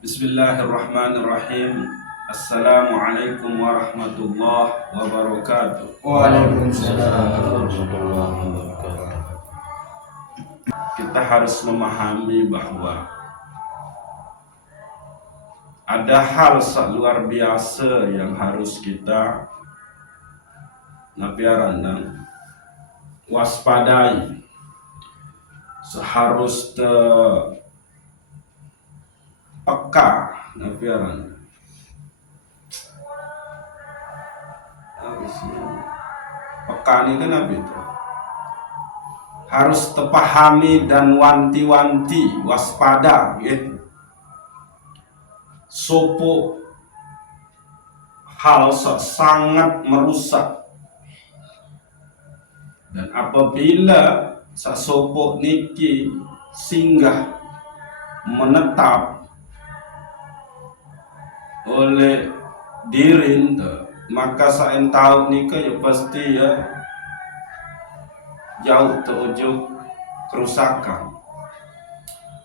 Bismillahirrahmanirrahim. Assalamualaikum warahmatullahi wabarakatuh. Waalaikumsalam warahmatullahi wabarakatuh. Kita harus memahami bahwa ada hal luar biasa yang harus kita napiaran dan waspadai. Seharus peka napiaran. Peka ini kan apa itu? Harus terpahami dan wanti-wanti, waspada gitu. Sopo hal sangat merusak. Dan apabila sasopo niki singgah menetap oleh diri, maka saya tahu nika ya pasti ya jauh terujung kerusakan,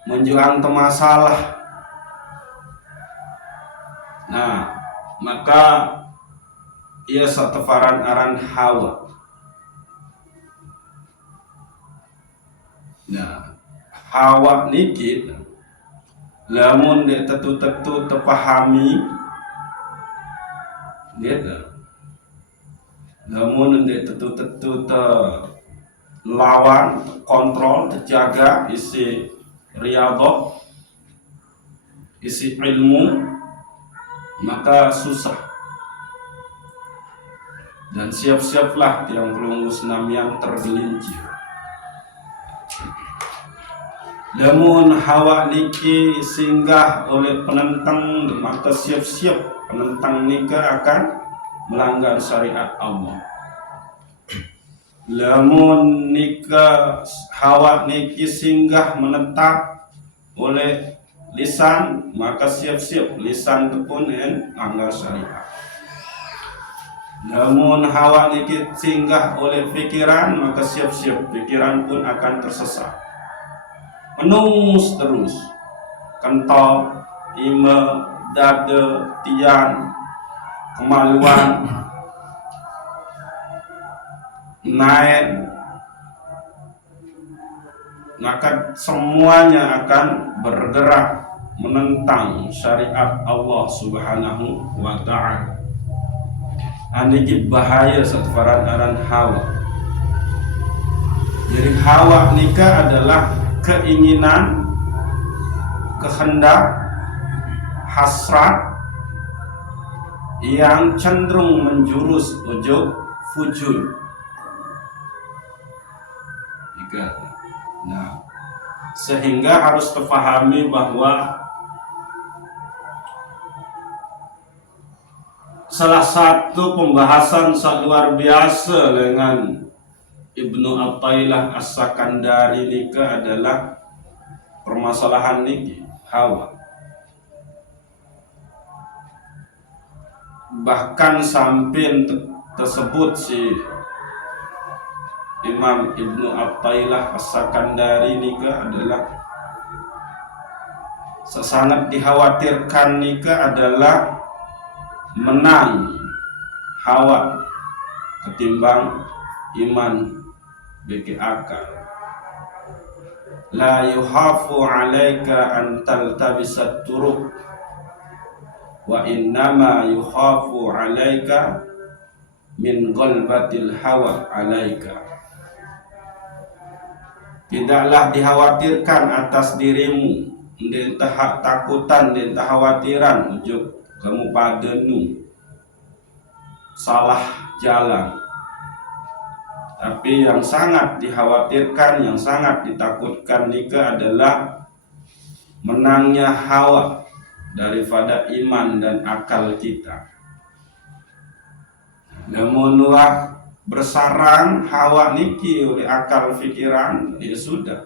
menjelang masalah. Nah, maka ia satefaran aran Hawa. Nah, Hawa niki lamun dek tetu-tetu terpahami dia namun dek tetu-tetu lawan, kontrol, terjaga isi riyadhah, isi ilmu, maka susah. Dan siap-siaplah tiang pelunggus yang tergelincir. Namun Hawa niki singgah oleh penentang, maka siap-siap penentang nika akan melanggar syariat Allah. Namun nika Hawa niki singgah menetap oleh lisan, maka siap-siap lisan itu pun melanggar syariat. Namun Hawa niki singgah oleh pikiran, maka siap-siap pikiran pun akan tersesat. Menus terus kentol, ime, dada, tian, kemaluan, naik, maka semuanya akan bergerak menentang syariat Allah Subhanahu wa ta'ala. Ini bahaya setefaran aran Hawa. Jadi Hawa nikah adalah keinginan, kehendak, hasrat yang cenderung menjurus ujub fujur. Nah, sehingga harus terpahami bahwa salah satu pembahasan luar biasa dengan Ibnu Athaillah As-Sakandari nika adalah permasalahan niki Hawa. Bahkan sampai tersebut si Imam Ibnu Athaillah As-Sakandari nika adalah sangat dikhawatirkan nika adalah menang Hawa ketimbang iman bagi akal. La yuhafu alaika an taltabisat turuq wa innama yuhafu alaika min qalbatil hawa alaika. Tidaklah dikhawatirkan atas dirimu entah takutan dan khawatiran ujuk kamu padenu salah jalan. Tapi yang sangat dikhawatirkan, yang sangat ditakutkan nika adalah menangnya hawa daripada iman dan akal kita. Namun bersarang hawa niki oleh akal pikiran, ya sudah.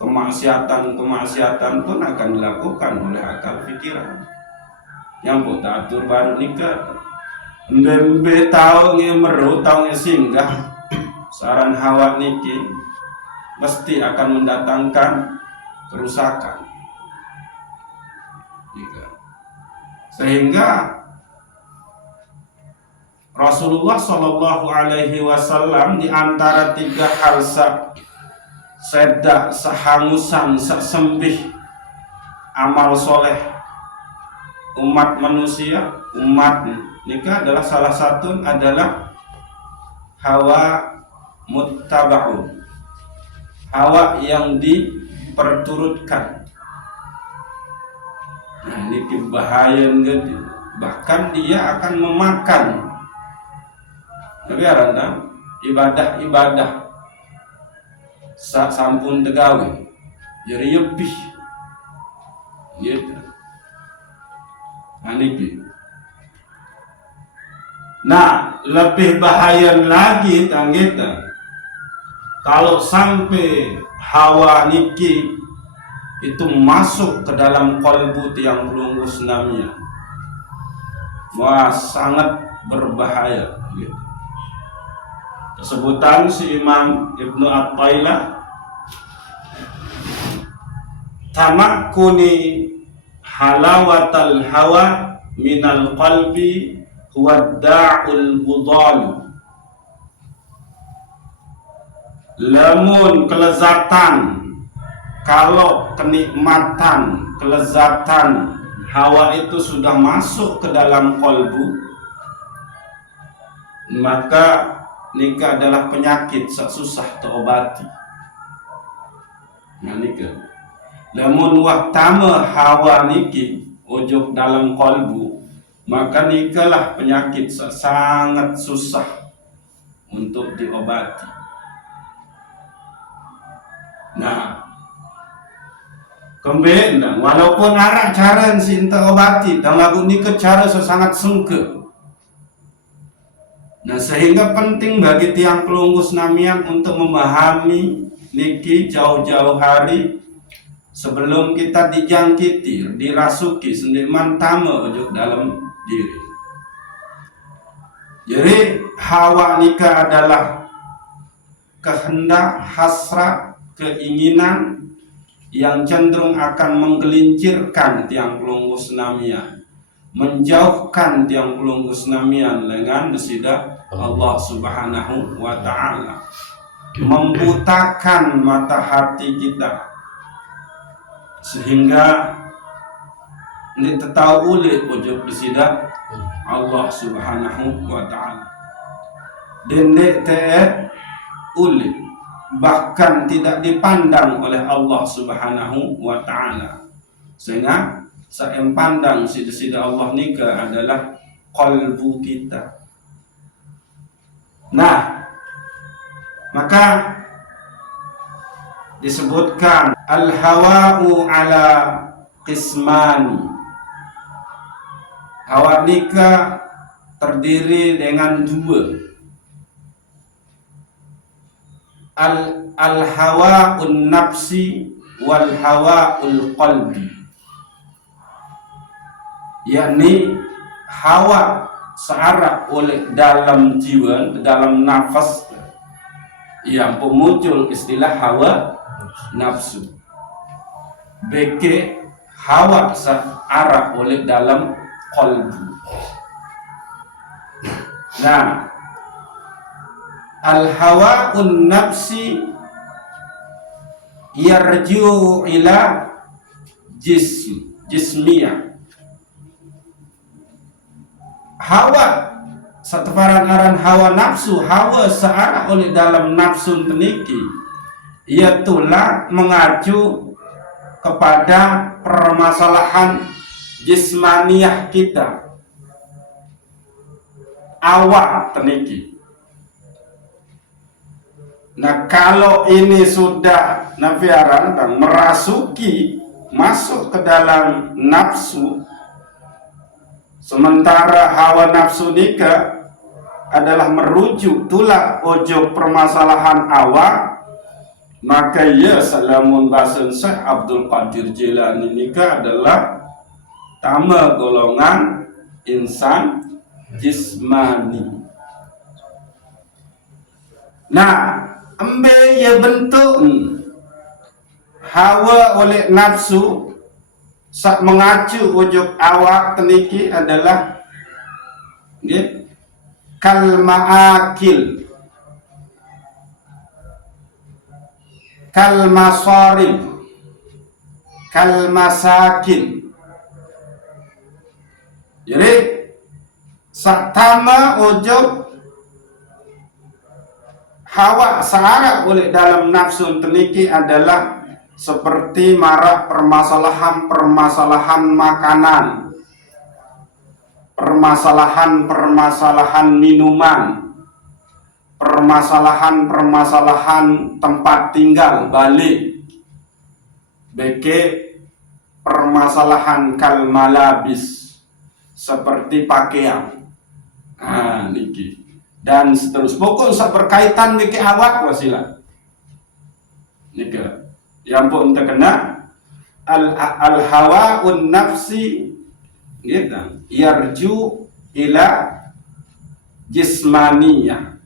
Kemaksiatan pun akan dilakukan oleh akal pikiran. Yang buta atur baru nikah. Mbembe tahu ngemeru tahu singgah saran hawa niki mesti akan mendatangkan kerusakan. Sehingga Rasulullah Shallallahu Alaihi Wasallam di antara 3 hal sedak, sehangusan, sesembih amal soleh umat manusia, umat nikah adalah salah satu adalah hawa muttaba'un, hawa yang diperturutkan. Nah, ini bahaya, bahkan dia akan memakan ibadah-ibadah sampun tegawe jadi lebih gitu. Nah, lebih bahaya lagi tanggita kalau sampai hawa niki itu masuk ke dalam kolbu tiang pelunggus namanya. Wah, sangat berbahaya gitu. Sebutan si Imam Ibnu At-Tailah, tamakkuni halawatal hawa minal qalbi huwa da'ul budal. Lamun kelezatan, kalau kenikmatan, kelezatan hawa itu sudah masuk ke dalam kolbu, maka nikah adalah penyakit susah terobati. Nah, nikah lamun waktama hawa niki ujug dalam kolbu, maka nikahlah penyakit sangat susah untuk diobati. Nah, kemudian walaupun arak cara sinta obati, dan lagu nikah cara sangat sengke. Nah, sehingga penting bagi tiang pelunggus namian untuk memahami niki jauh-jauh hari sebelum kita dijangkiti, dirasuki sendiman tama ujuk dalam diri. Jadi hawa nikah adalah kehendak, hasrat, keinginan yang cenderung akan menggelincirkan tiang pelunggus namian, menjauhkan tiang pelunggus namian dengan desida Allah Subhanahu wa Ta'ala, membutakan mata hati kita sehingga tidak tahu oleh ujub desida Allah Subhanahu wa Ta'ala, dan tidak oleh bahkan tidak dipandang oleh Allah Subhanahu wa Ta'ala. Sehingga saya pandang sida Allah nikah adalah qalbu kita. Nah, maka disebutkan al-hawa'u ala qismani. Hawa nikah terdiri dengan 2. Al-hawa'un nafsi wal hawa'ul qalbi, yakni hawa searah oleh dalam jiwa, dalam nafas, yang pemuncul istilah hawa nafsu. Beke hawa searah oleh dalam qalbu. Nah, al-hawa'un nafsi yarji'u ila jismiyah. Hawa seteparan aran hawa nafsu, hawa searah oleh dalam nafsu peniki, iaitulah mengacu kepada permasalahan jismaniyah kita, awak teniki. Nah, kalau ini sudah nafiaran dan merasuki, masuk ke dalam nafsu, sementara hawa nafsu nikah adalah merujuk tulak ujug permasalahan awak, maka ya salamun basen Syekh Abdul Qadir Jilani nikah adalah tama golongan insan jismani. Nah, embe ya bentuk hawa oleh nafsu sak mengacu ujug awak teniki adalah nggih kal ma'akil, kal masarib, kal masakin. Jadi saktama ujug hawa sehara oleh dalam nafsu teniki adalah seperti marah permasalahan makanan, permasalahan minuman, permasalahan tempat tinggal balik, beke permasalahan kal malabis seperti pakaian. Niki dan seterusnya. Pokok berkaitan dengan awak wasilah. Nika yang pun terkena al hawaun nafsi gitu. Yarju ila jismaniyah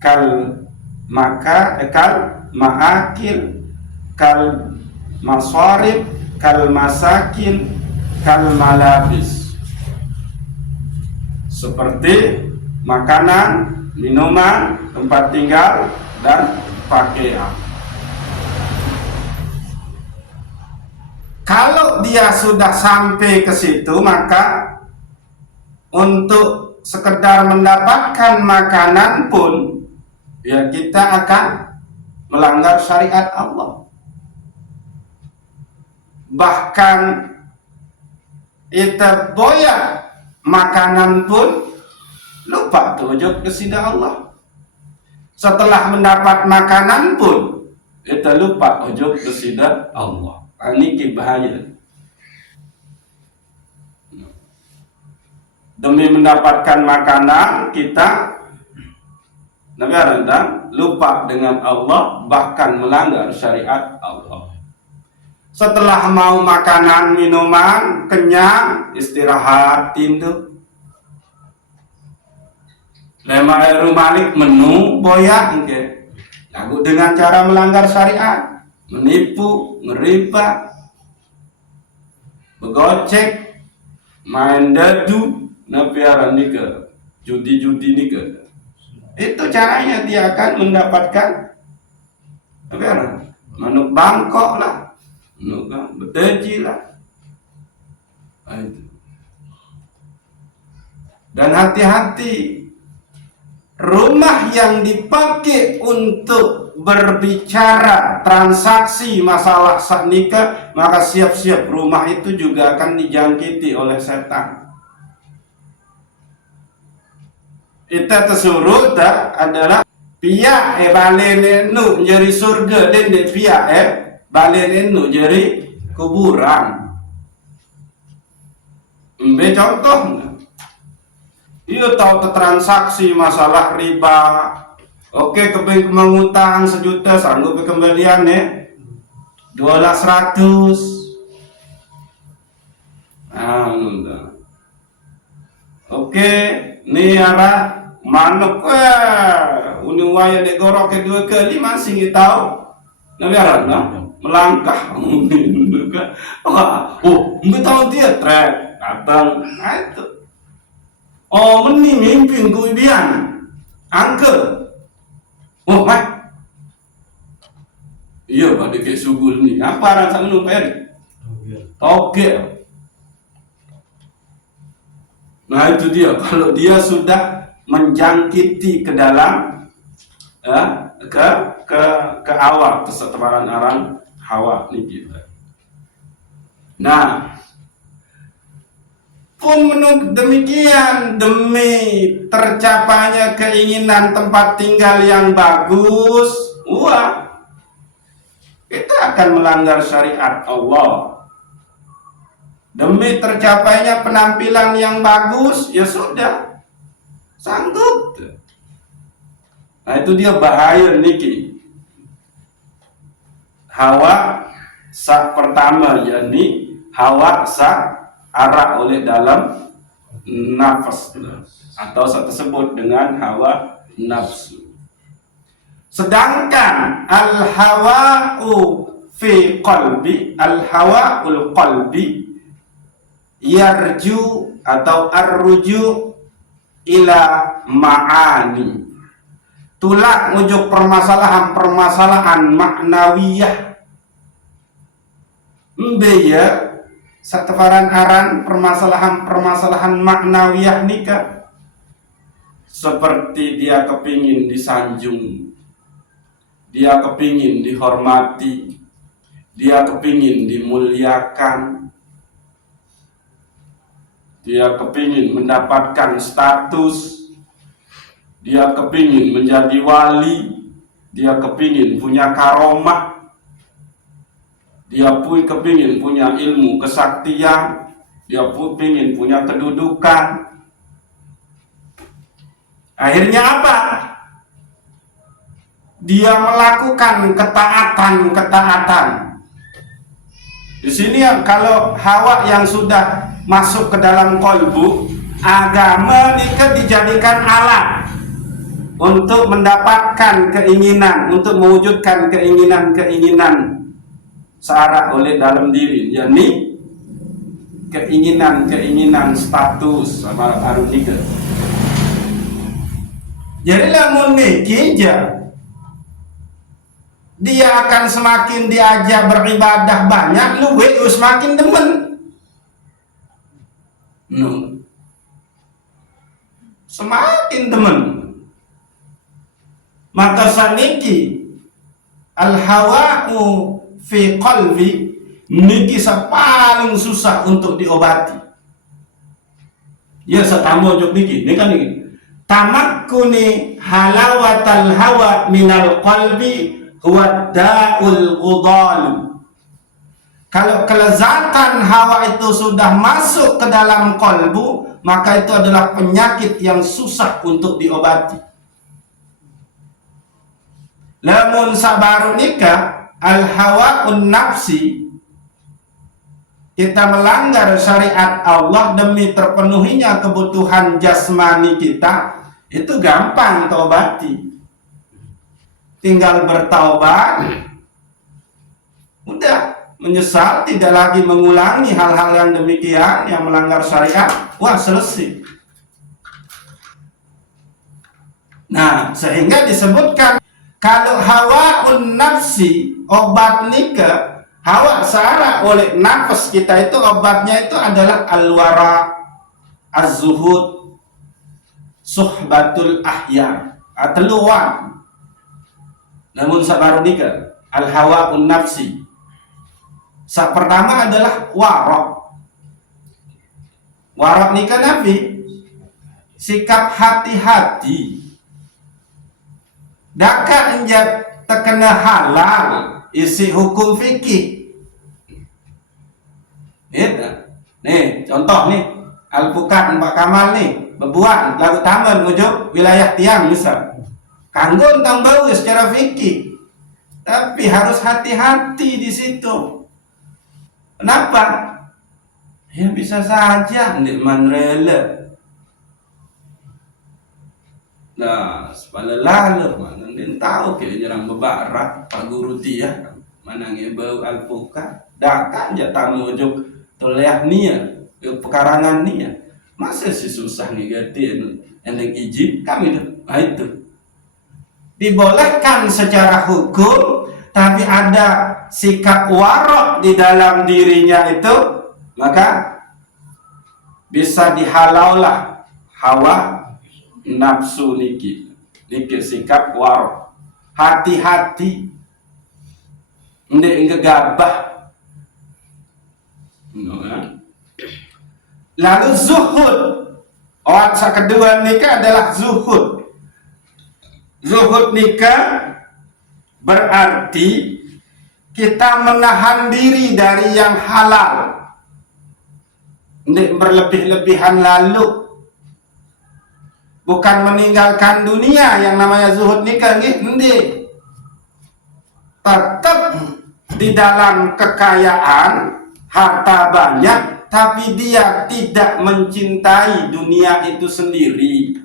kal ma'akil kal masarib kal masakin kal malabis, seperti makanan, minuman, tempat tinggal, dan pakaian. Kalau dia sudah sampai ke situ, maka untuk sekedar mendapatkan makanan pun, ya kita akan melanggar syariat Allah. Bahkan kita boyak makanan pun lupa tujuh kesida Allah. Setelah mendapat makanan pun kita lupa tujuh kesida Allah. Ini bahaya. Demi mendapatkan makanan kita lupa dengan Allah, bahkan melanggar syariat Allah. Setelah mau makanan minuman kenyang, istirahat tidur. Lema malik menu boyak lagu dengan cara melanggar syariat, menipu, ngeriba, begocek, main dadu, napiaran nika, judi nika. Itu caranya dia akan mendapatkan napiaran, manuk Bangkok lah, manuk beteji lah. Dan hati-hati, rumah yang dipakai untuk berbicara transaksi masalah saat nikah, maka siap-siap rumah itu juga akan dijangkiti oleh setan. Kita tersuruh adalah pihak balelenu jadi surga dan pihak balelenu jadi kuburan. Ambil contoh, dia tahu transaksi masalah riba. Oke, keping mengutang 1 juta, sanggup kembalian 200. Oke, ini arah manuk uni waya dek gorok ke 2 kali masih kita tahu. Nabi arah melangkah. Enggak tahu dia trek datang. Itu. Oh, meni mimpi kuibian. Angkel. Oh, Pak. Iya, Pak, dia kayak sugul ni. Apa rasa menumpah? Togel. Nah, itu dia. Kalau dia sudah menjangkiti ke dalam ke awal kesetebaran arang hawa ni kita. Nah, pun menurut demikian, demi tercapainya keinginan tempat tinggal yang bagus, kita akan melanggar syariat Allah. Demi tercapainya penampilan yang bagus, ya sudah, sanggup. Nah, itu dia bahaya niki. Hawa sak pertama, yakni hawa sak arak oleh dalam nafas atau tersebut dengan hawa nafsu. Sedangkan al-hawa'u fi qalbi, al-hawa'ul qalbi yarju atau arruju ila ma'ani, tulak ngujuk permasalahan-permasalahan maknawiyah mbeya sateparan aran permasalahan-permasalahan maknawiyah nikah, seperti dia kepingin disanjung, dia kepingin dihormati, dia kepingin dimuliakan, dia kepingin mendapatkan status, dia kepingin menjadi wali, dia kepingin punya karomah, dia pun kepingin punya ilmu kesaktian, dia pun kepingin punya kedudukan. Akhirnya apa? Dia melakukan ketaatan. Di sini kalau hawa yang sudah masuk ke dalam kolbu, agama nikah dijadikan alat untuk mendapatkan keinginan, untuk mewujudkan keinginan-keinginan searah oleh dalam diri, yakni keinginan status sama baru nikah. Jadi lamun nikah dia akan semakin diajak beribadah banyak, lu semakin demen. Semakin demen. Maka saniki al-hawa'u fi qalbi niki paling susah untuk diobati. Ya satamu jok niki, ini kan niki. Tamakkuni halawatal hawa minal qalbi huwa da'ul ghudal. Kalau kelezatan hawa itu sudah masuk ke dalam kolbu, maka itu adalah penyakit yang susah untuk diobati. Lamun sabaru nikah al-hawa'un nafsi, kita melanggar syariat Allah demi terpenuhinya kebutuhan jasmani kita, itu gampang taubati. Tinggal bertaubat, udah menyesal, tidak lagi mengulangi hal-hal yang demikian yang melanggar syariat, wah selesai. Nah, sehingga disebutkan kalau hawaun nafsi, obat nikah, hawa sara oleh nafas kita itu obatnya itu adalah al-wara, az-zuhud, suhbatul ahya, atluwan. Namun sabar nikah al-hawa'un nafsi, pertama adalah warok nikah nabi, sikap hati-hati, daka enjak terkena halal, isi hukum fikih. Nih contoh nih Al-Fuqat Mbak Kamal nih bebuan lagu taman ngujuk wilayah tiang misal kanggo tang bau secara fikih, tapi harus hati-hati di situ. Kenapa? Ya bisa saja ndik manrele. Nah, sepala lalu mana dia tahu ke nyerang bebarak Pak Guru dia mana ngebau Al-Fuqat dakan ja tamu ujuk toleh nia pekarangan nia. Masa sih susah negatif ending izin kami itu. Nah, itu dibolehkan secara hukum, tapi ada sikap warok di dalam dirinya itu, maka bisa dihalaulah hawa nafsu niki sikap warok. Hati-hati, ndek ngegabah. Lalu zuhud, kedua nikah adalah zuhud. Zuhud nikah berarti kita menahan diri dari yang halal, tidak berlebih-lebihan lalu, bukan meninggalkan dunia yang namanya zuhud nikah, tidak. Tetap di dalam kekayaan, harta banyak, tapi dia tidak mencintai dunia itu sendiri,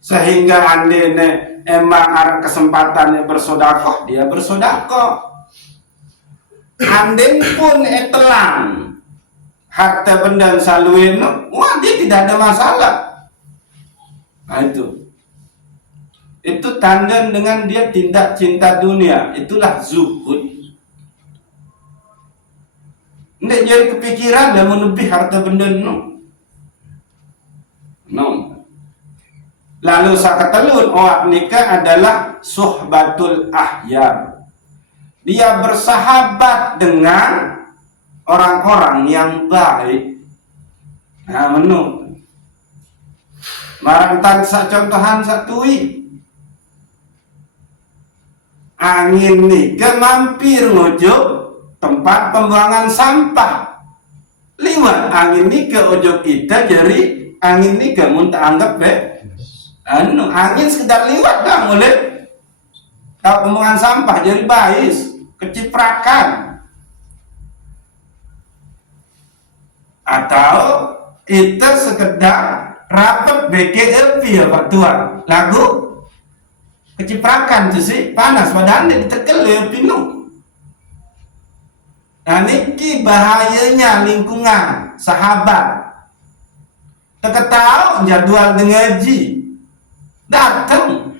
sehingga andene emang ada kesempatannya bersodakoh, dia bersodakoh. anden pun telan harta benda salueno, wah dia tidak ada masalah. Nah, itu tanda dengan dia tidak cinta dunia, itulah zuhud. Nggak jadi kepikiran dan menebih harta benda no. Lalu sakatelun awak nikah adalah suhbatul ahyar. Dia bersahabat dengan orang-orang yang baik. Nah, marantan sak contohan satui. Angin nikah mampir ngojok tempat pembuangan sampah. Liwat angin nikah ojok kita jadi angin nikah muntah anggap angin sekedar liwat dah mulai tahu pembuangan sampah jadi bais keciprakan atau kita sekedar rapat BKLP ya Pak Tuan lagu keciprakan tuh sih panas padahal ditekel ya pinu. Nah niki bahayanya lingkungan sahabat tak tahu jadwal ngaji datang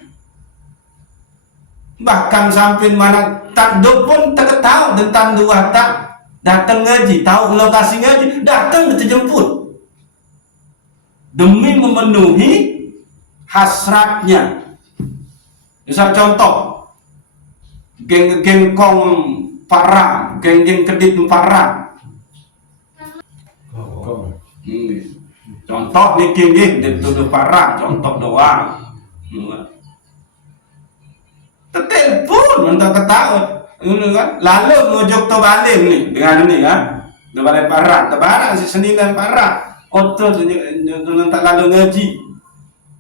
bahkan sampai mana tak pun tak tahu tentang dua tak datang ngaji tahu lokasi ngaji datang dijemput demi memenuhi hasratnya. Misal contoh geng kong parah geng kedit parah contoh nih geng dituduh parah contoh doang. Telepon mentah ketahuan lalu ngojok to balik nih dengan ini kan balik parah tebaran si senilan parah otot tak lalu ngaji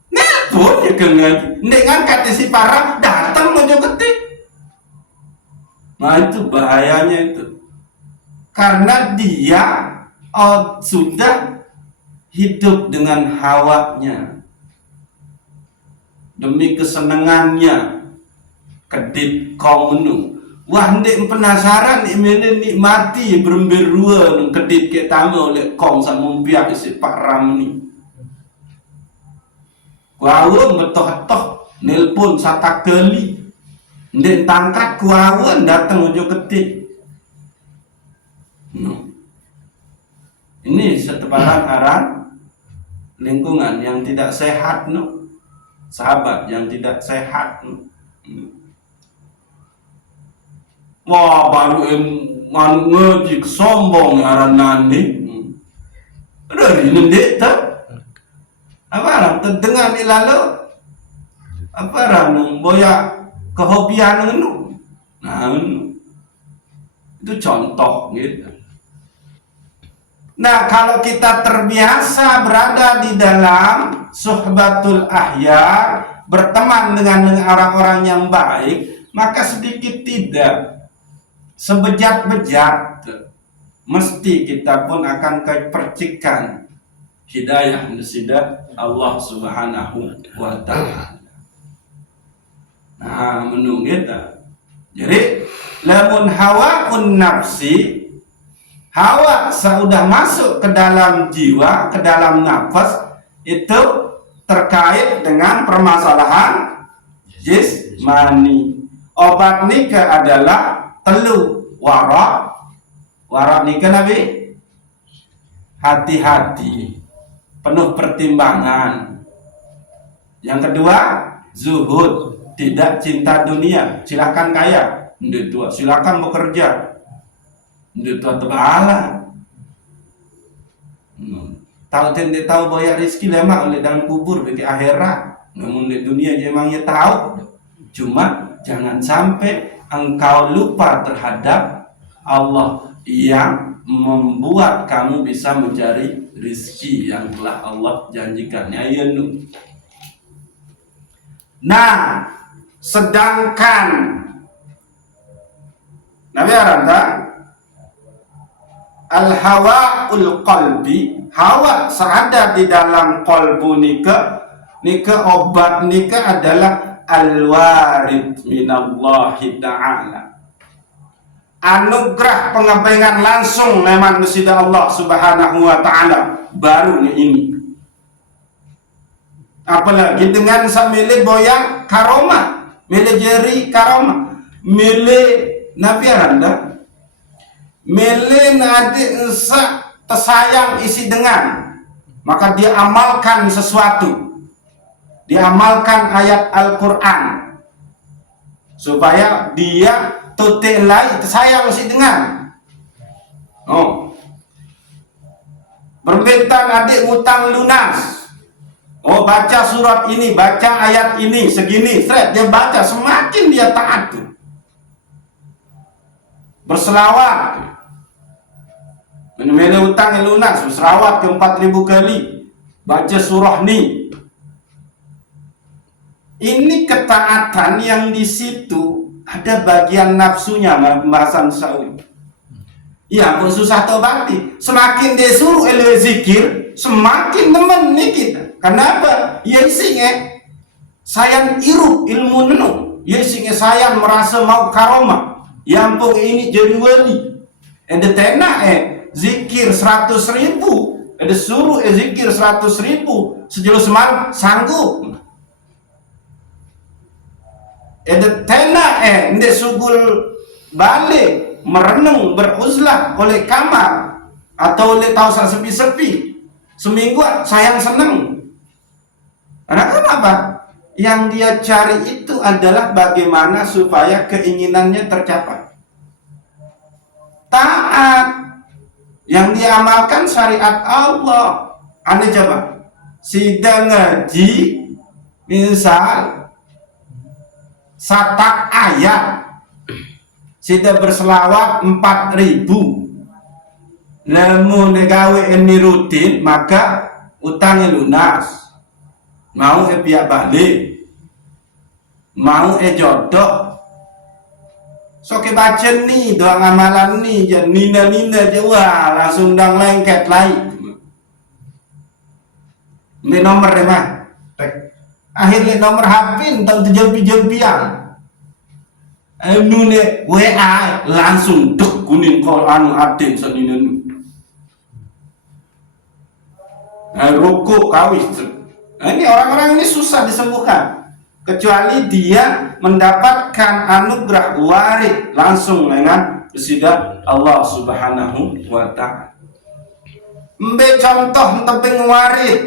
nelpon ya ke ngaji dengan kata si parah datang ngojok ketik. Nah itu bahayanya itu karena dia sudah hidup dengan hawanya demi kesenangannya kedit kau menu wah ndek penasaran ini nikmati berberua kedit ke tamu oleh kong sama pihak si Pak Ramni kuawun betoh-toh nelpon sata kali ndek tangkat kuawun datang ujuk ketik ini seteparan arah lingkungan yang tidak sehat sahabat yang tidak sehat. Wah baru ngaji sombong aran nani dari nendek tak apa orang terdengar ni lalu apa orang boya kehobian nu nah itu contoh gitu. Nah kalau kita terbiasa berada di dalam suhbatul ahyar berteman dengan orang-orang yang baik maka sedikit tidak sebejat-bejat mesti kita pun akan kepercikan hidayah nasidat Allah Subhanahu wa ta'ala. Nah menung kita jadi lamun hawaun nafsi hawa sudah masuk ke dalam jiwa ke dalam nafas itu terkait dengan permasalahan jismani. Obat nikah adalah telu warak nikah Nabi hati-hati penuh pertimbangan. Yang kedua zuhud tidak cinta dunia silakan kaya tua silakan bekerja tua terbala tahu bayar rezeki lemak oleh dalam kubur bagi akhirat namun di dunia emangnya tahu cuma jangan sampai engkau lupa terhadap Allah yang membuat kamu bisa mencari rezeki yang telah Allah janjikan. Nah, sedangkan Nabi Aranda al-hawaul qalbi hawa seada di dalam qalbu nikah obat nikah adalah al-warid minallahi ta'ala anugerah pengabengan langsung memang sida Allah Subhanahu wa taala baru ini. Apalagi dengan samile boyang karomah, mile jeri karomah, mile nabi anda, mile nadi ensa tersayang isi dengan, maka dia amalkan sesuatu, diamalkan ayat Al-Quran supaya dia tutelai tersayang isi dengan. Oh, permintaan adik utang lunas. Oh, baca surat ini, baca ayat ini, segini, thread dia baca, semakin dia taat tuh. Berselawat, menemani utang yang lunas, berselawat ke 4.000 kali, baca surah ini. Ini ketaatan yang di situ ada bagian nafsunya, pembahasan Saudi. Ya, pun susah tobati. Semakin dia suruh zikir, semakin teman nih kita. Kenapa? Ya isingnya sayang irup ilmu nenu. Ya isingnya sayang merasa mau karomah. Yampung ini jadi wali. Ada tenak zikir 100.000. Ada suruh zikir 100.000. Sejauh semalam sanggup. Ada tenak nde sugul balik merenung beruzlah oleh kamar atau oleh tausan sepi-sepi. Seminggu sayang senang. Karena apa? Yang dia cari itu adalah bagaimana supaya keinginannya tercapai. Taat. Yang dia amalkan syariat Allah. Anda coba. Sidang ngaji, misal satak ayat, sidang berselawat 4.000. Namun negawe ini rutin, maka utangnya lunas. Mau pihak balik, mau jodoh. So ke baca nih doang amalan nih, jangan nina jawa langsung dang lengket lain. Ini nomor deh mah. Akhirnya nomor HP tentang jempi-jempian. Nune WA langsung dek kuning kol anu atin sanina nu. Rokok kawis. Ini orang-orang ini susah disembuhkan kecuali dia mendapatkan anugerah warid langsung dengan sida Allah Subhanahu wa taala. Mbe contoh tebing warid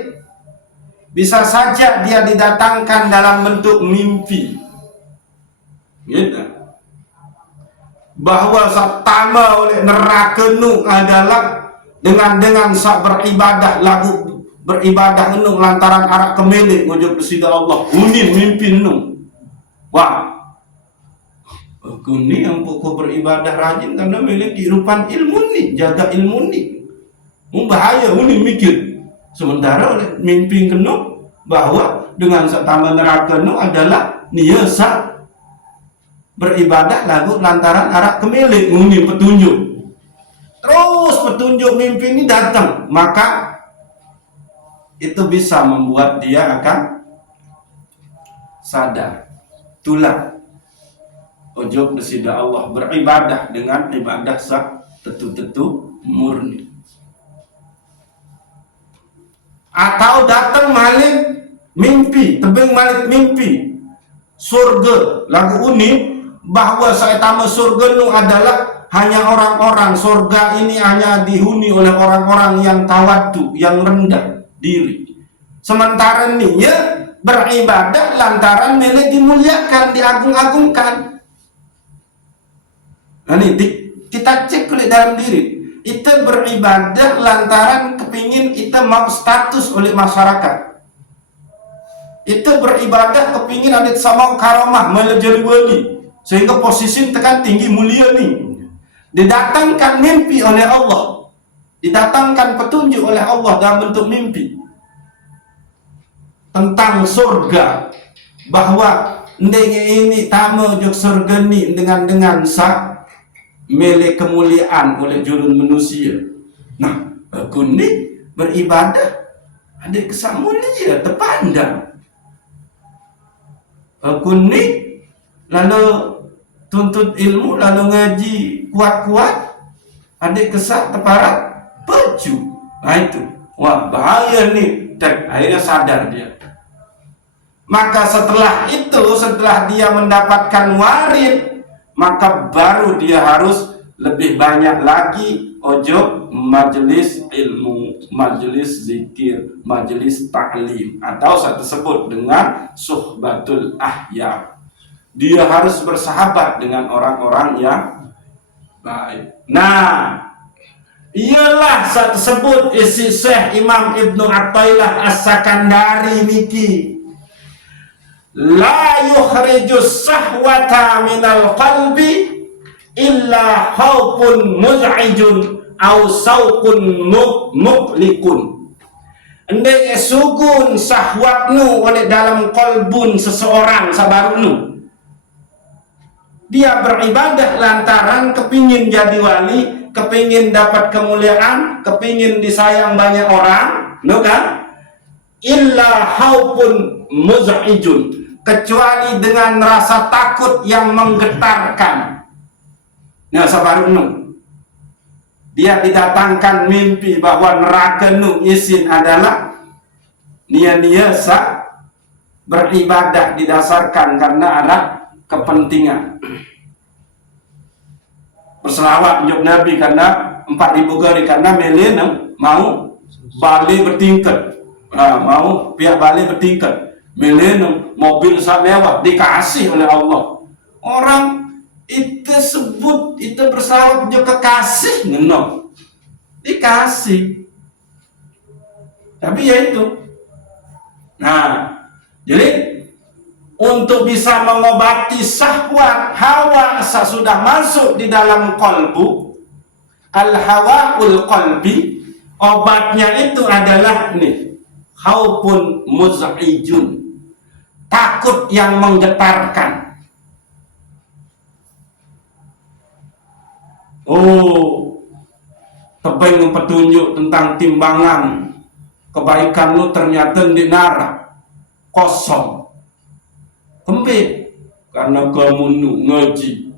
bisa saja dia didatangkan dalam bentuk mimpi. Gitu. Bahwa satama oleh neraka nu adalah dengan sak beribadah lagu beribadah enung lantaran arak kemelik ngojok besida Allah unin mimpin nung. Wah, aku ni yang pokok beribadah rajin karena milik kehidupan ilmu ni, jaga ilmu ni. Bahaya unin mikir. Sementara oleh mimpi kenung bahwa dengan satama neraka nung adalah niasa beribadah lagu lantaran arak kemelik unin petunjuk. Terus petunjuk mimpi ini datang, maka itu bisa membuat dia akan sadar, tulang ojo besida Allah beribadah dengan ibadah sah tetu-tetu murni. Atau datang malik mimpi, tebing malik mimpi surga lagu unik bahwa saya tambah surga nu adalah hanya orang-orang surga ini hanya dihuni oleh orang-orang yang tawaddu, yang rendah diri. Sementara nih ya beribadah lantaran milik dimuliakan, diagung-agungkan. Nah ini kita cek oleh dalam diri. Kita beribadah lantaran kepingin kita mau status oleh masyarakat. Itu beribadah kepingin ada sama karomah melejari wali sehingga posisi tekan tinggi mulia nih. Didatangkan mimpi oleh Allah, didatangkan petunjuk oleh Allah dalam bentuk mimpi tentang surga, bahwa ini tamu jok surga ni dengan sah milik kemuliaan oleh jurun manusia. Nah, aku ni beribadah ada kesan mulia terpandang. Aku ni lalu tuntut ilmu lalu ngaji kuat-kuat, adik kesat teparat baju. Nah itu, wah bahaya nih. Dan akhirnya sadar dia. Maka setelah itu, setelah dia mendapatkan warid, maka baru dia harus lebih banyak lagi ojo majelis ilmu, majelis zikir, majelis taklim, atau saya sebut dengan suhbatul ahyar. Dia harus bersahabat dengan orang-orang yang baik. Nah, ialah saya sebut isi Syekh Imam Ibnu Athaillah As-Sakandari niki, la yukhrijus sahwata minal qalbi illa khawfun muz'ijun au sauqun muqlikun. Endek sugun sahwatnu oleh dalam kolbun seseorang sabarunu. Dia beribadah lantaran kepingin jadi wali, kepingin dapat kemuliaan, kepingin disayang banyak orang, no kan? Illa haupun muz'ijun, kecuali dengan rasa takut yang menggetarkan. Nah, sabarunu, dia didatangkan mimpi bahwa neraka nu isin adalah nia-nia beribadah didasarkan karena ada kepentingan. Berselawat nyok Nabi karena 4000 kali karena milen mau balik bertingkat, mau pihak balik bertingkat, milen mobil mewah dikasih oleh Allah. Orang itu sebut itu berselawat nyok kekasih ngeno dikasih, tapi ya itu. Nah, jadi untuk bisa mengobati syahwat hawa sudah masuk di dalam kolbu, al-hawaul qalbi, obatnya itu adalah nih, khaufun muz'ijun, takut yang menggetarkan. Oh, kepengen petunjuk tentang timbangan kebaikan lu ternyata di neraka kosong. Kempit karena kamu ngaji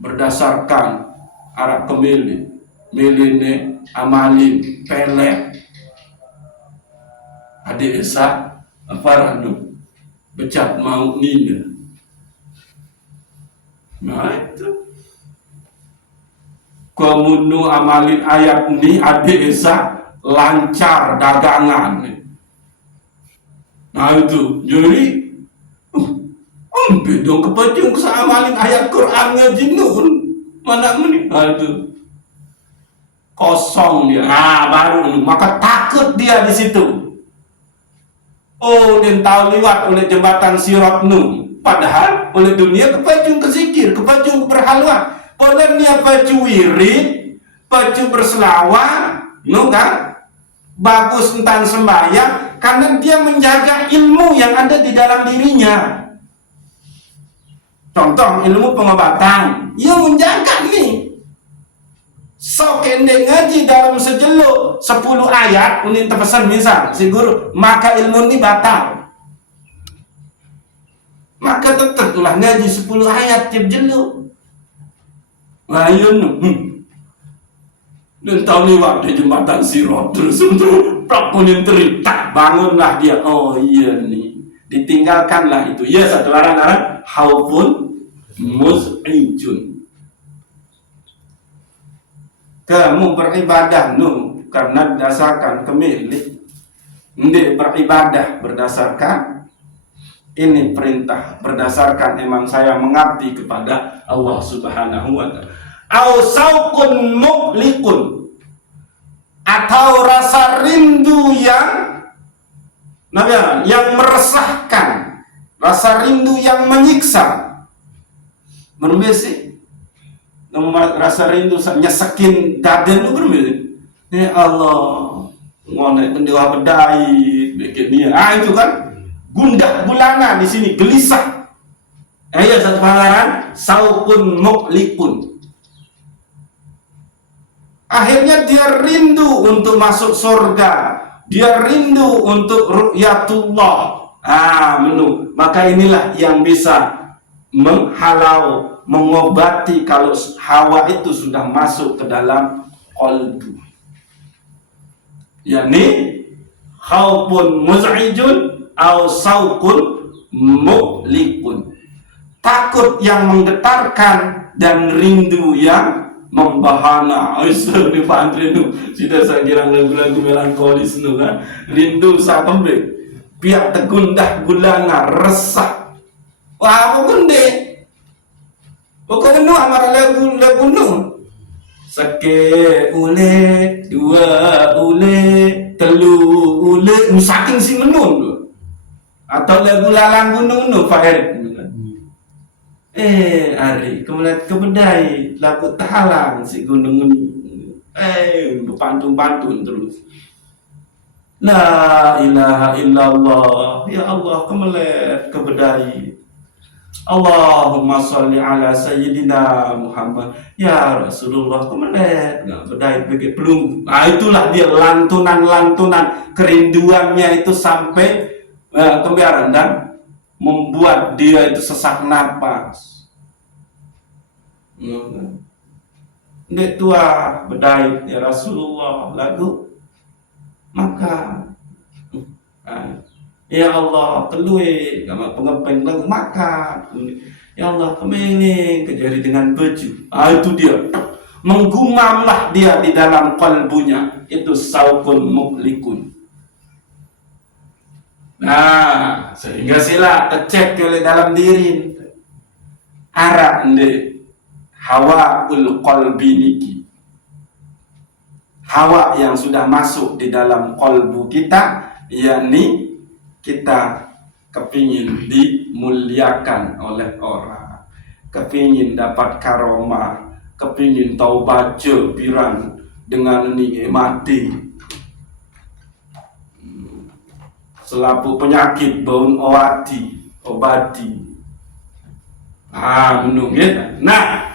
berdasarkan arah kemilih miline amalin pelet adik esa apa randu becat mau nina. Nah itu kamu amalin ayat ini adik esa lancar dagangan. Nah itu jadi dong kepacung kesamalin ayat Quran ngaji nun mana menit itu kosong dia. Baru maka takut dia di situ. Oh, dia tahu lewat oleh jembatan Sirat nun, padahal oleh dunia kepacung ke zikir, kepacung berhalwat, padahal dia pacu wirid, pacu berselawat, no kan? Bagus tentang sembahyang karena dia menjaga ilmu yang ada di dalam dirinya. Contoh ilmu pengobatan, ia menjaga nih. So kendeng ngaji dalam sejeluk 10 ayat, unin terpesan misal, si guru, maka ilmu ini batal. Maka tetaplah ngaji 10 ayat tiap jeluk. Layun, dan tahu lewat di jembatan Sirat terus untuk prakunin terita, bangunlah dia. Oh iya nih. Ditinggalkanlah itu. Ya, satu larang-larang haupun muz'ijun. Kamu beribadah nu karena berdasarkan kemilik. Ndik beribadah berdasarkan ini perintah, berdasarkan emang saya mengabdi kepada Allah Subhanahu wa ta'ala. Au sauqun muqlikun, atau rasa rindu yang meresahkan, rasa rindu yang menyiksa. Berbesi, rasa rindu nyesekin daden lu berbesi. Ya Allah, ngonek pendewa bedai, bikin itu kan gundah gulana di sini, gelisah. Ya satu panggaran, saukun muqlikun. Akhirnya dia rindu untuk masuk surga. Dia rindu untuk ru'yatullah. Maka inilah yang bisa menghalau mengobati kalau hawa itu sudah masuk ke dalam qalbu. Yani khaufun muz'ijun au sauqun mu'likun. Takut yang menggetarkan dan rindu yang membahana. Aisyah di pantri nu sudah saya kira lagu-lagu melankolis nu kan. Rindu sampai pihak tegundah gulana resah. Wah, pokoknya deh. Pokoknya nu amar lagu nu. Seke ule, dua ule, telu ule, saking si menun. Atau lagu lalang gunung nu Pak Erik. Ari kemudian kebedai lagu tahalang si gunung pantun-pantun terus. La ilaha illallah, ya Allah kemelet kebedai. Allahumma sholli ala sayyidina Muhammad, ya Rasulullah kemelet nggak bedai begitu belum. Nah itulah dia lantunan kerinduannya itu sampai kembiaran dan membuat dia itu sesak napas. Ndek tua bedai ya Rasulullah lagu maka ya Allah telui sama pengepeng lagu maka ya Allah kemening kejari dengan baju. Itu dia menggumamlah dia di dalam kalbunya itu saukun muklikun. Nah, sehingga sila kecek oleh dalam diri arah ende hawaul qalbi niki. Hawa yang sudah masuk di dalam kalbu kita, yakni kita kepingin dimuliakan oleh orang, kepingin dapat karomah, kepingin tahu baca piran dengan ini mati. Selapu penyakit baun obati. Menunggu. Nah,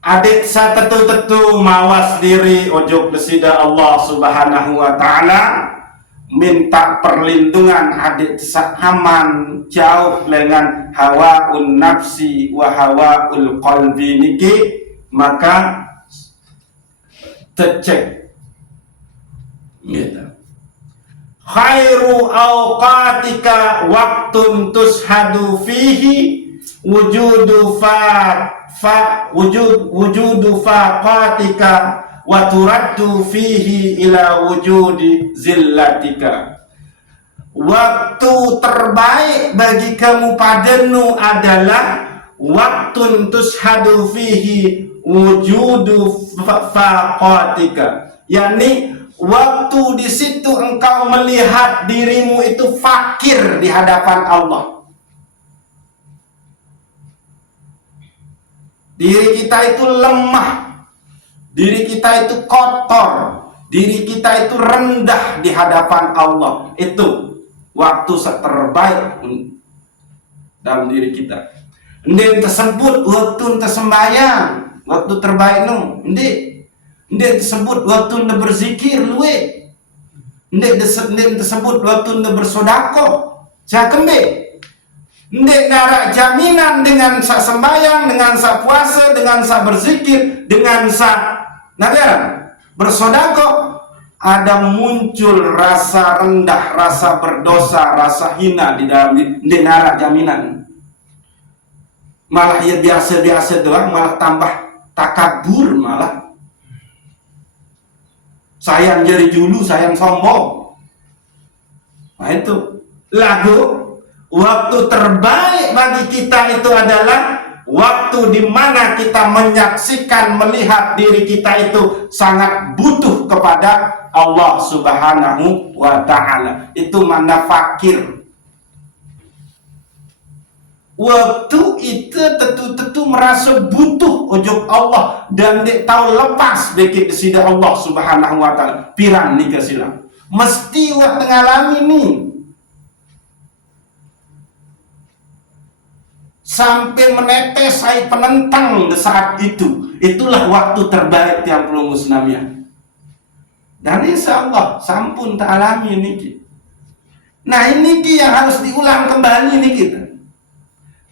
adik sa tetu mawas diri ojo kesida Allah Subhanahu wa taala, minta perlindungan adik sa aman jauh dengan hawaun nafsi wa hawaul qalbi niki, maka tecek gitu. Khairu awqatika waktun tushadu fihi wujudu faqatika wa turaddu fihi ila wujudi zillatika. Waktu terbaik bagi kamu padanu adalah waktun tushadu fihi wujudu faqatika, yakni waktu di situ engkau melihat dirimu itu fakir di hadapan Allah. Diri kita itu lemah, diri kita itu kotor, diri kita itu rendah di hadapan Allah. Itu waktu terbaik dalam diri kita. Ndek tersebut waktu tersembayang, waktu terbaik nu. Ndek tersebut waktu anda berzikir luwe. Ndek tersebut waktu anda bersodako. Jakembe. Ndek narak jaminan dengan sa sembahyang, dengan sa puasa, dengan sa berzikir, dengan sa nagara bersodako, ada muncul rasa rendah, rasa berdosa, rasa hina di dalam ndek narak jaminan. Malah ya biasa-biasa doang, malah tambah takabur malah. Sayang jari dulu, sayang sombong. Nah itu lagu waktu terbaik bagi kita itu adalah waktu di mana kita menyaksikan, melihat diri kita itu sangat butuh kepada Allah Subhanahu wa ta'ala. Itu mana fakir. Waktu itu tentu merasa butuh ujung Allah dan dia tahu lepas dikit kesida Allah Subhanahu wa ta'ala. Piran nih kesilang mesti waktu ngalami nih sampai menetes air penentang di saat itu. Itulah waktu terbaik yang perlu musnamnya. Dan insya Allah sampun tak alami ini. Nah ini yang harus diulang kembali nih kita.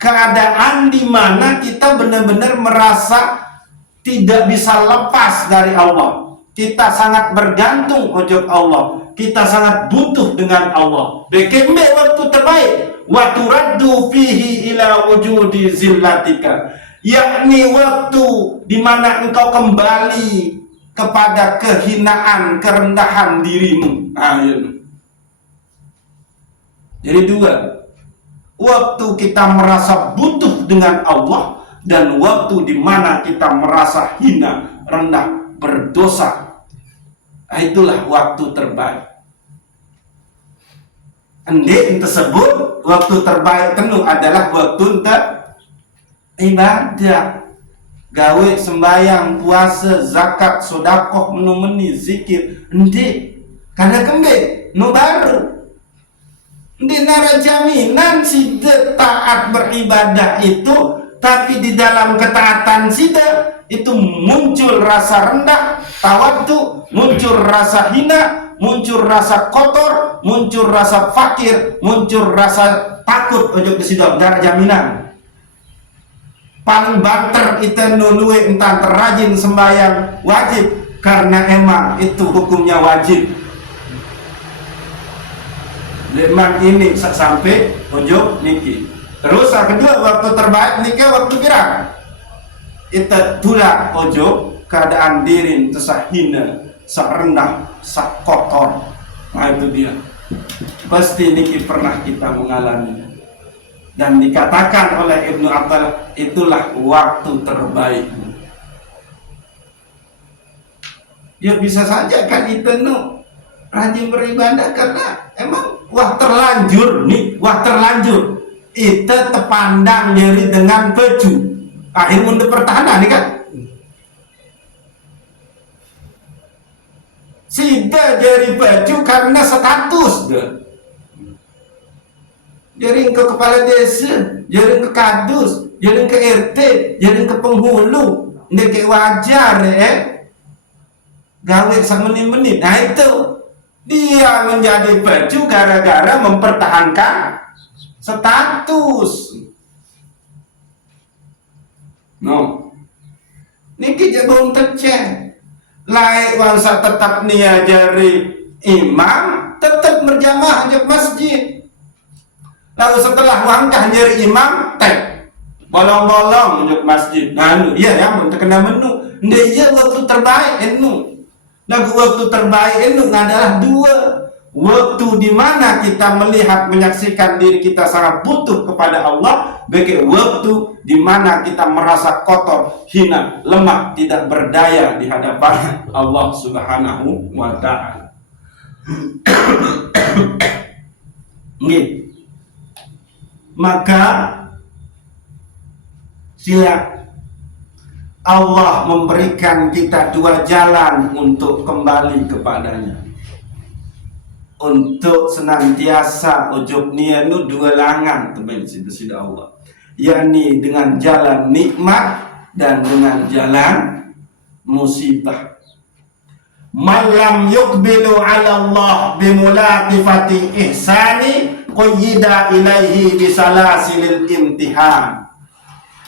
keadaan di mana kita benar-benar merasa tidak bisa lepas dari Allah. Kita sangat bergantung ojok Allah. Kita sangat butuh dengan Allah. Bekembe waktu terbaik. Wa turaddu fihi ila wujudi zillatika. Yakni waktu di mana engkau kembali kepada kehinaan, kerendahan dirimu. Jadi dua. Waktu kita merasa butuh dengan Allah dan waktu di mana kita merasa hina, rendah, berdosa. Itulah waktu terbaik. Yang tersebut waktu terbaik penuh adalah waktu ibadah, gawe sembahyang, puasa, zakat, sodakoh, menu-meni, zikir. Karena kembe no baru. Di nara jaminan si taat beribadah itu, tapi di dalam ketaatan sida itu muncul rasa rendah, tawadhu, muncul rasa hina, muncul rasa kotor, muncul rasa fakir, muncul rasa takut ojo kesidok nara jaminan. Paling banter itu nuluwe entah terrajin sembahyang wajib karena emang itu hukumnya wajib. Leman ini sampai ojo niki. Terus yang kedua waktu terbaik niki waktu pirang. Itu tulak ojo keadaan diri tersahina, serendah, kotor. Nah itu dia. Pasti niki pernah kita mengalami. Dan dikatakan oleh Ibnu Athaillah itulah waktu terbaik. Ya bisa saja kan itu rajin beribadah karena emang wah terlanjur itu terpandang nyeri dengan baju akhir mundur pertahanan nih kan sida jari baju karena status deh. Jaring ke kepala desa, jaring ke kadus, jaring ke RT, jaring ke penghulu, ndek wajar gawe sak menit-menit. Nah itu dia menjadi baju gara-gara mempertahankan status. Niki jebong tecen. Lain bangsa tetap nia jari imam, tetap berjamaah di masjid. Lalu setelah wangkah nyari imam, bolong-bolong untuk masjid. Nah, iya ya, mau terkena menu. Dia waktu terbaik enu. Lagu waktu terbaik enu adalah dua. Waktu di mana kita melihat, menyaksikan diri kita sangat butuh kepada Allah, bagi waktu di mana kita merasa kotor, hina, lemah, tidak berdaya di hadapan Allah Subhanahu wa Ta'ala. Nih. Maka sila Allah memberikan kita dua jalan untuk kembali kepadanya, untuk senantiasa ujub nianu dua langan teman sida Allah, yakni dengan jalan nikmat dan dengan jalan musibah. Malam yuqbilu ala Allah bimulaqifati ihsani qayyida ilaihi bisalasilil imtihan.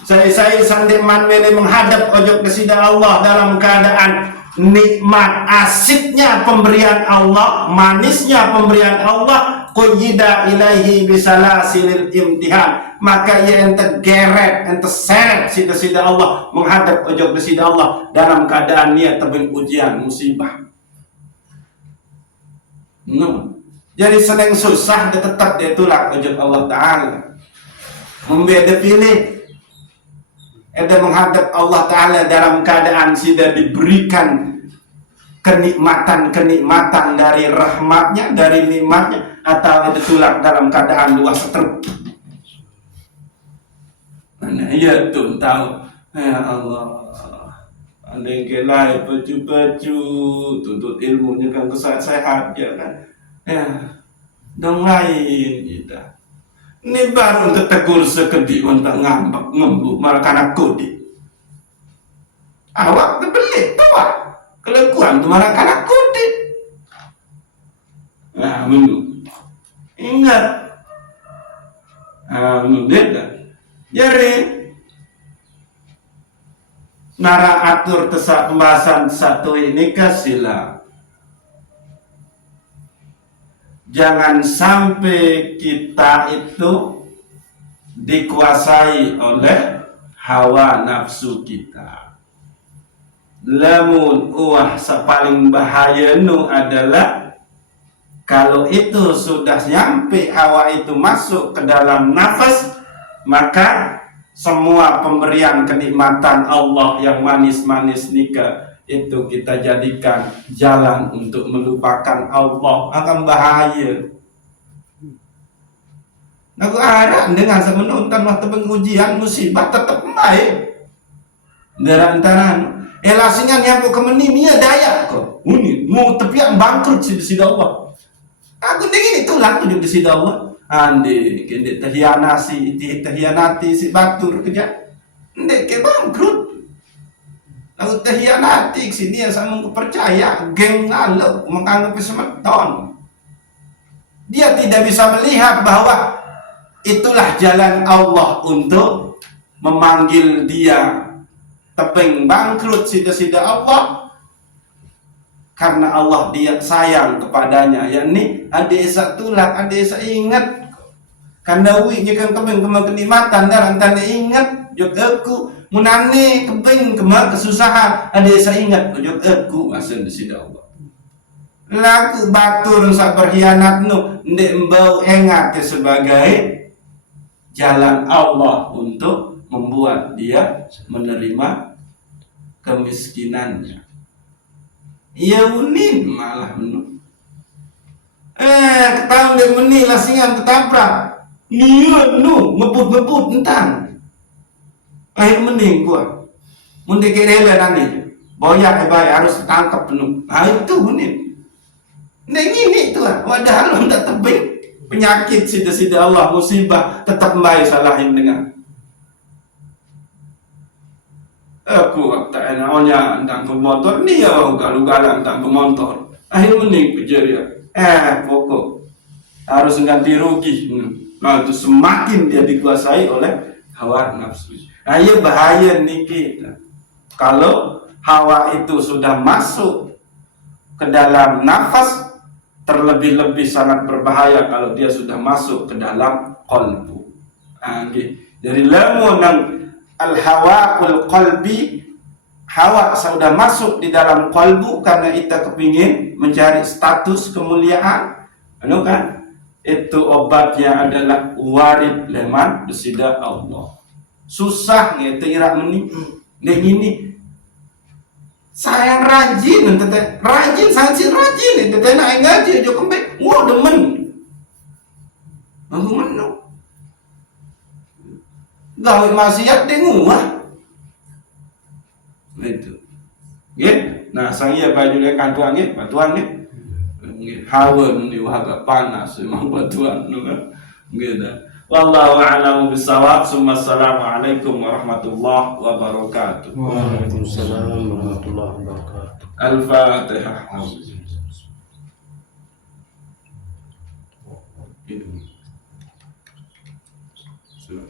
Saya sandiman mele menghadap ojok kesida Allah dalam keadaan nikmat, asiknya pemberian Allah, manisnya pemberian Allah, qayyida ilaihi bisalasilil imtihan. Maka ia ente geret, ente seret sida Allah menghadap ojok kesida Allah dalam keadaan niat tebing ujian musibah. Jadi seneng susah dia tetap dia tulak ujub Allah Ta'ala. Membeda pilih ada menghadap Allah Ta'ala dalam keadaan sudah diberikan kenikmatan dari rahmatnya, dari nikmatnya, atau ada tulak dalam keadaan dua setruk. Nah iya tuh tahu. Ya Allah, ada yang kelai baju-baju tuntut ilmunya kan sehat ya kan. Ya, dong lain kita. Ini baru untuk tegur sekedi untuk ngambek ngembuk malah karena kodi. Awak terbeli tua kelakuan tu malah karena kodi. Nah, menu ingat, menu beda. Jadi nara atur tesak pembahasan satu ini kasila. Jangan sampai kita itu dikuasai oleh hawa nafsu kita. Lamun paling bahaya nu adalah kalau itu sudah nyampe hawa itu masuk ke dalam nafas, maka semua pemberian kenikmatan Allah yang manis-manis nikah itu kita jadikan jalan untuk melupakan Allah, akan bahaya. Aku harap dengan semenuntan waktu pengujian musibah tetap baik. Darantaran elasingan yang kau kemenimia daya kok. Ini mau tepian bangkrut di Allah. Aku dingin itu lah tujuh di Allah. Andi kende terhianati si batur kerja. Ndek ke bangkrut. Aku terhianati sini yang sama percaya geng ngaluk menganggap semeton. Dia tidak bisa melihat bahwa itulah jalan Allah untuk memanggil dia tepeng bangkrut sida-sida Allah, karena Allah dia sayang kepadanya. Yakni ada esa tulak, ada esa ingat. Karena winya kan tepeng kema kenikmatan dan tanda ingat jok aku munane kepeng kema kesusahan, ada esa ingat jok aku asen sida Allah. Laku batur sak berkhianat nu ndek mbau engat sebagai jalan Allah untuk membuat dia menerima kemiskinannya. Ia unin malah menu. Ketahuan dia meni lasingan ketabrak. Nian nu ngebut entang. Akhir mending gua. Munde kerele nani. Boyak baik harus tangkap penuh. Nah itu unin. Neng ini tuh, padahal lu tak tebing penyakit sida-sida Allah musibah tetap baik salahin dengan. Aku tak enaknya tentang pemotor ni ya kalau galang tentang pemotor. Akhir mending pejeria. Pokok harus ganti rugi. Nah itu semakin dia dikuasai oleh hawa nafsu. Nah iya bahaya nih kita. Kalau hawa itu sudah masuk ke dalam nafas, terlebih-lebih sangat berbahaya kalau dia sudah masuk ke dalam qalbu. Dari lamunan al-hawa'ul qalbi, hawa sudah masuk di dalam qalbu karena kita kepingin mencari status kemuliaan, kan? Itu obatnya adalah warid leman desida Allah. Susah gitu irak meni. Dan ini sayang rajin, rajin sangat rajin, teteh naik ngaji aja kembali, wah demen, aku menu, gawe maksiat denguah, itu, ya, nah saya baju dia kantuan ya, batuan ya, hawa ni agak panas, memang batuan, gitu. Wallahu a'lamu bissawab. Assalamualaikum warahmatullahi wabarakatuh. Waalaikumsalam warahmatullahi wabarakatuh. Al-Fatihah. Sudah.